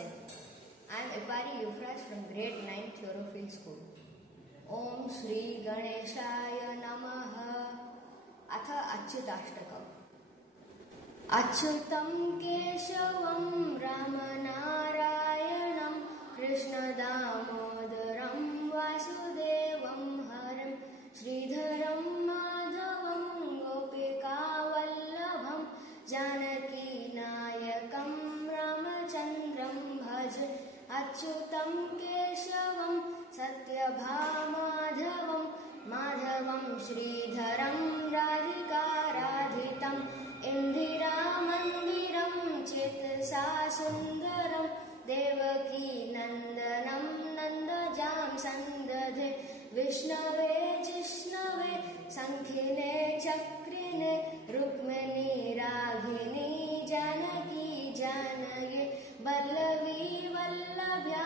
Namaste. I am Ipari Euphrates from grade 9 Chlorophyll School. Om Shri Ganeshaya Namaha. Atha Achyutastakam. Achyutam Keshavam Ramanarayanam Krishna Damodaram Vasudevam Haram Sridharam Madhavam Gopika Vallabham Janaki Nayakam Ramachandram Bhaj Achyutam Keshavam Satyabhamadhavam Madhavam Sridharam Radhika Radhitam Indira Mandiram Chetasa Sundaram Devaki Nandanam Nandajam Sandadhe Vishnave Jishnave Sankhine Chakrine Rukmini Raghini Janaki Janaye Ballavi Vallabhya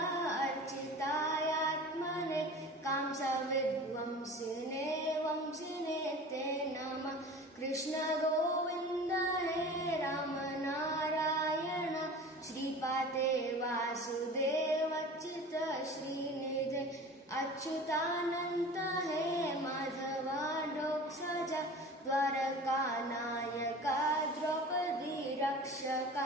Architayatmane Kamsa Vidvamsine Vamsine Te Nama Krishna Govinda He Rama Narayana Shripate Vasudeva Chitta Srinidhe Achyutananta He Madhava Doksaja Dwaraka Nayaka Draupadi Rakshaka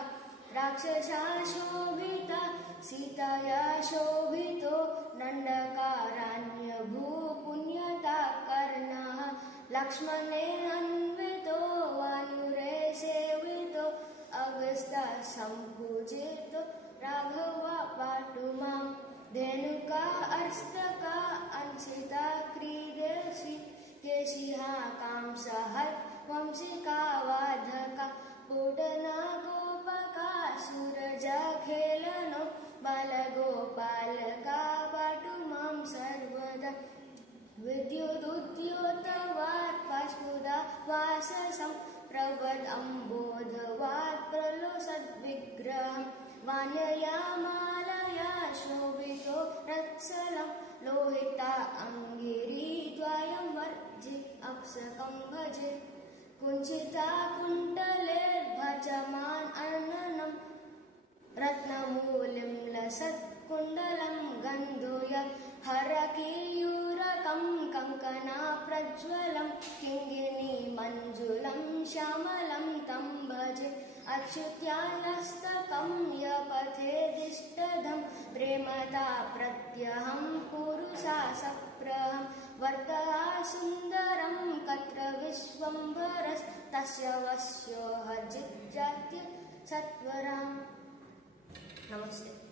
Rakshasa Shobhita Sitaya Shobhito Nandakaranya Bhupunyata Karnaha Lakshmane Anvito Vanure Sevito Agastha Sampujito Raghava Patumam Dhenuka Arstaka Ansita Kridesi Keshiha Kamsahar Vamsika Vadhaka Pudana Gopaka Suraja Khelano Balagopalaka Patumam Sarvada Vidyududyotavad Paspuda Vasasam Pravad Ambodhavad Pralosad Vigraham Vanyaya Malaya Shobhito Ratsalam Lohita Angiri Dvayam Varjit Apsakam Bhaje Kunchita Kuntale Bhajaman Arnanam Ratnamulim Lasat Kundalam Gandoya Harakiyurakam Kankana Prajwalam Kingini Manjulam Shamalam Tambaje Achyutyayastakam Yapathe Dishtadham Premata Pratyaham Purusa Sapraham Vartaya Sundaram Katra Vishwambaras Tasya Vasyo Hajit Jatya Satvaram. Namaste.